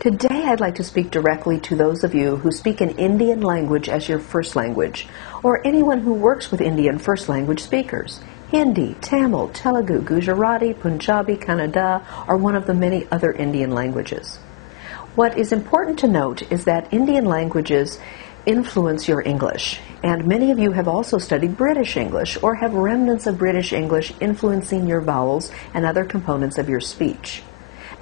Today I'd like to speak directly to those of you who speak an Indian language as your first language, or anyone who works with Indian first language speakers. Hindi, Tamil, Telugu, Gujarati, Punjabi, Kannada, or one of the many other Indian languages. What is important to note is that Indian languages influence your English, and many of you have also studied British English or have remnants of British English influencing your vowels and other components of your speech.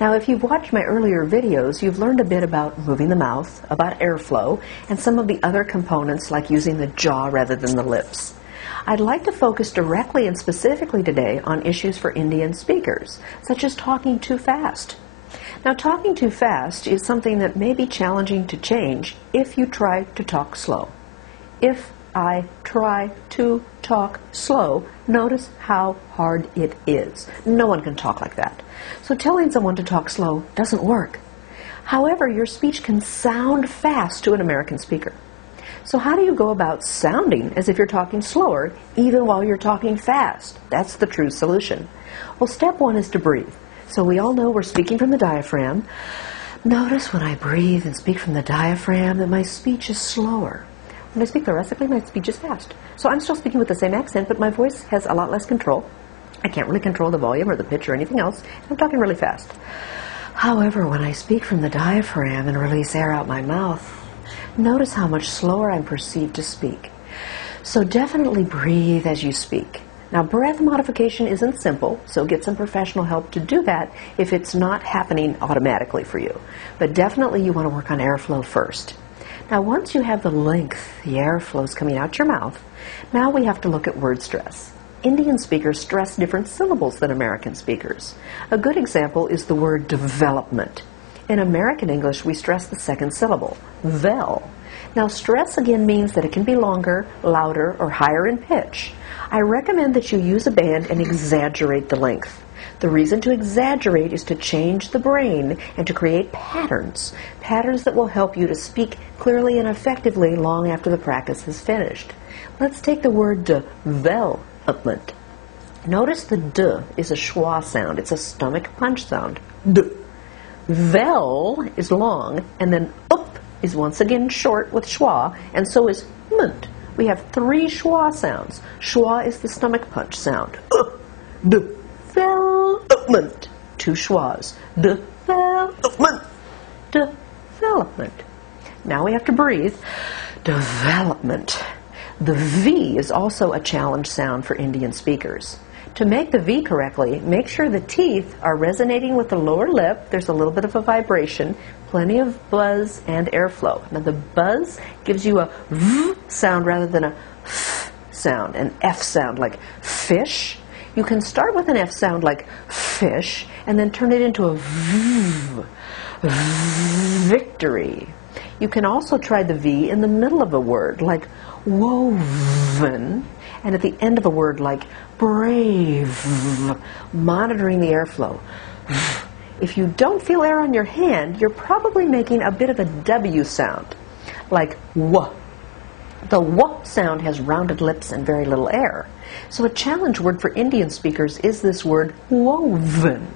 Now, if you've watched my earlier videos, you've learned a bit about moving the mouth, about airflow, and some of the other components like using the jaw rather than the lips. I'd like to focus directly and specifically today on issues for Indian speakers, such as talking too fast. Now, talking too fast is something that may be challenging to change if you try to talk slow. If I try to talk slow, notice how hard it is. No one can talk like that. So telling someone to talk slow doesn't work. However, your speech can sound fast to an American speaker. So how do you go about sounding as if you're talking slower, even while you're talking fast? That's the true solution. Well, step one is to breathe. So we all know we're speaking from the diaphragm. Notice when I breathe and speak from the diaphragm that my speech is slower. When I speak thoracically, my speech is fast. So I'm still speaking with the same accent, but my voice has a lot less control. I can't really control the volume or the pitch or anything else. I'm talking really fast. However, when I speak from the diaphragm and release air out my mouth, notice how much slower I'm perceived to speak. So definitely breathe as you speak. Now, breath modification isn't simple, so get some professional help to do that if it's not happening automatically for you. But definitely you want to work on airflow first. Now, once you have the length, the airflows coming out your mouth, now we have to look at word stress. Indian speakers stress different syllables than American speakers. A good example is the word development. In American English, we stress the second syllable, vel. Now, stress again means that it can be longer, louder, or higher in pitch. I recommend that you use a band and exaggerate the length. The reason to exaggerate is to change the brain and to create patterns that will help you to speak clearly and effectively long after the practice is finished. Let's take the word development. Notice the d is a schwa sound. It's a stomach punch sound. D. Vel is long, and then up is once again short with schwa, and so is ment. We have three schwa sounds. Schwa is the stomach punch sound. Development. Two schwas. Development. Development. Now we have to breathe. Development. The V is also a challenge sound for Indian speakers. To make the V correctly, make sure the teeth are resonating with the lower lip. There's a little bit of a vibration, plenty of buzz and airflow. Now the buzz gives you a V sound rather than a F sound, an F sound like fish. You can start with an F sound like fish and then turn it into a V, victory. You can also try the V in the middle of a word like woven, and at the end of a word like brave, monitoring the airflow. If you don't feel air on your hand, you're probably making a bit of a W sound, like W. The W sound has rounded lips and very little air. So a challenge word for Indian speakers is this word woven.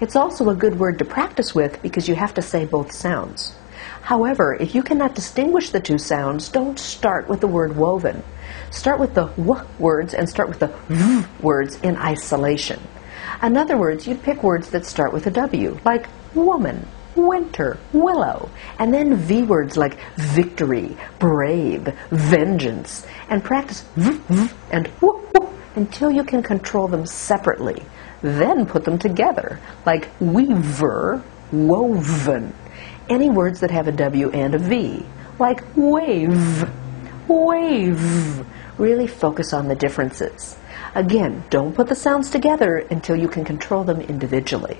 It's also a good word to practice with because you have to say both sounds. However, if you cannot distinguish the two sounds, don't start with the word woven. Start with the W words and start with the V words in isolation. In other words, you'd pick words that start with a W, like woman, winter, willow, and then V words like victory, brave, vengeance, and practice V, V and W, W until you can control them separately. Then put them together, like weaver, woven. Any words that have a W and a V, like wave, wave. Really focus on the differences. Again, don't put the sounds together until you can control them individually.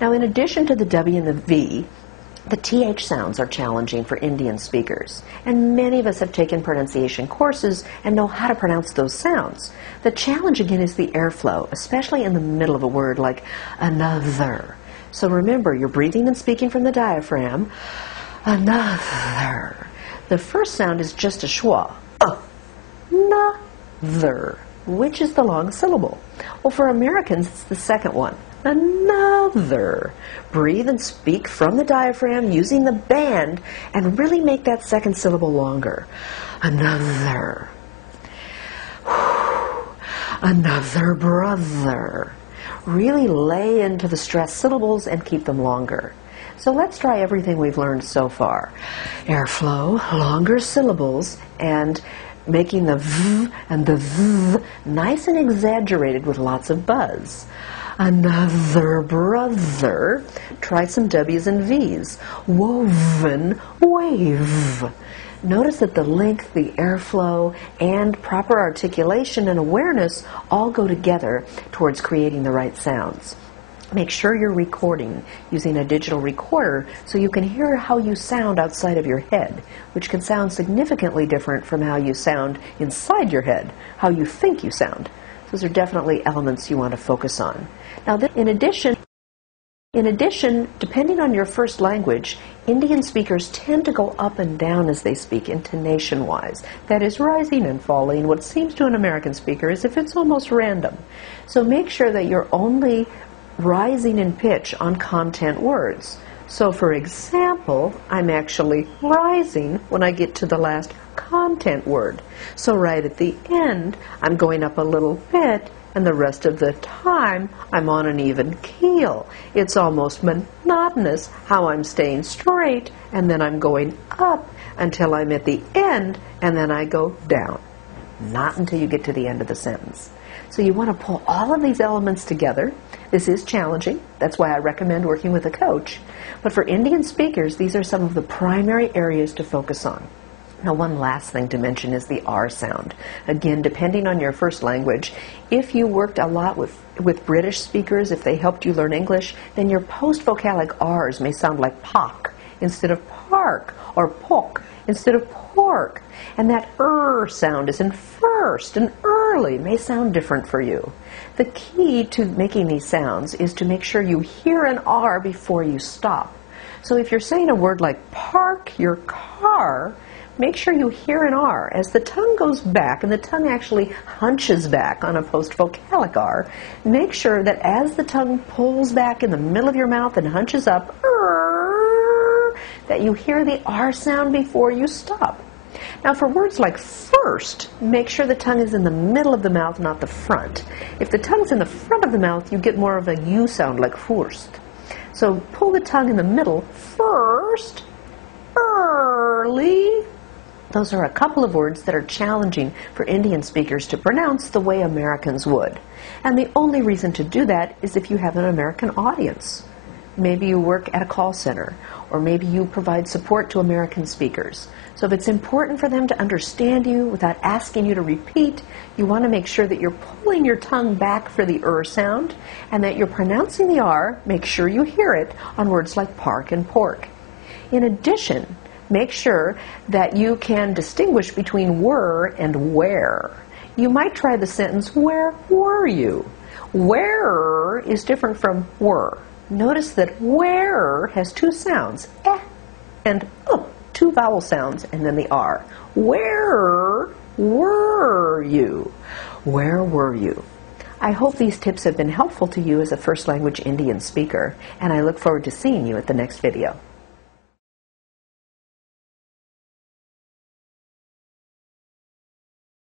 Now, in addition to the W and the V, the TH sounds are challenging for Indian speakers, and many of us have taken pronunciation courses and know how to pronounce those sounds. The challenge again is the airflow, especially in the middle of a word like another. So remember, you're breathing and speaking from the diaphragm. Another. The first sound is just a schwa. Another. Which is the long syllable? Well, for Americans, it's the second one. Another. Breathe and speak from the diaphragm using the band and really make that second syllable longer. Another. Another brother. Really lay into the stressed syllables and keep them longer. So let's try everything we've learned so far. Airflow, longer syllables, and making the v and the v nice and exaggerated with lots of buzz. Another brother. Try some W's and V's. Woven, wave. Notice that the length, the airflow, and proper articulation and awareness all go together towards creating the right sounds. Make sure you're recording using a digital recorder so you can hear how you sound outside of your head, which can sound significantly different from how you sound inside your head, how you think you sound. Those are definitely elements you want to focus on. Now, in addition, depending on your first language, Indian speakers tend to go up and down as they speak intonation-wise. That is, rising and falling, what seems to an American speaker as if it's almost random. So make sure that you're only rising in pitch on content words. So for example, I'm actually rising when I get to the last content word. So right at the end, I'm going up a little bit, and the rest of the time, I'm on an even keel. It's almost monotonous how I'm staying straight, and then I'm going up until I'm at the end, and then I go down. Not until you get to the end of the sentence. So you want to pull all of these elements together. This is challenging. That's why I recommend working with a coach. But for Indian speakers, these are some of the primary areas to focus on. Now, one last thing to mention is the R sound. Again, depending on your first language, if you worked a lot with British speakers, if they helped you learn English, then your post-vocalic R's may sound like pock instead of park, or pock instead of pork. And that sound is in first, and early may sound different for you. The key to making these sounds is to make sure you hear an R before you stop. So if you're saying a word like park your car, make sure you hear an R. As the tongue goes back, and the tongue actually hunches back on a post-vocalic R, make sure that as the tongue pulls back in the middle of your mouth and hunches up, that you hear the R sound before you stop. Now for words like first, make sure the tongue is in the middle of the mouth, not the front. If the tongue's in the front of the mouth, you get more of a U sound like first. So pull the tongue in the middle, first, early. Those are a couple of words that are challenging for Indian speakers to pronounce the way Americans would. And the only reason to do that is if you have an American audience. Maybe you work at a call center, or maybe you provide support to American speakers. So if it's important for them to understand you without asking you to repeat, you want to make sure that you're pulling your tongue back for the sound, and that you're pronouncing the R, make sure you hear it, on words like park and pork. In addition, make sure that you can distinguish between were and where. You might try the sentence, where were you? Where is different from were. Notice that where has two sounds, eh and two vowel sounds, and then the R. Where were you? Where were you? I hope these tips have been helpful to you as a first language Indian speaker, and I look forward to seeing you at the next video.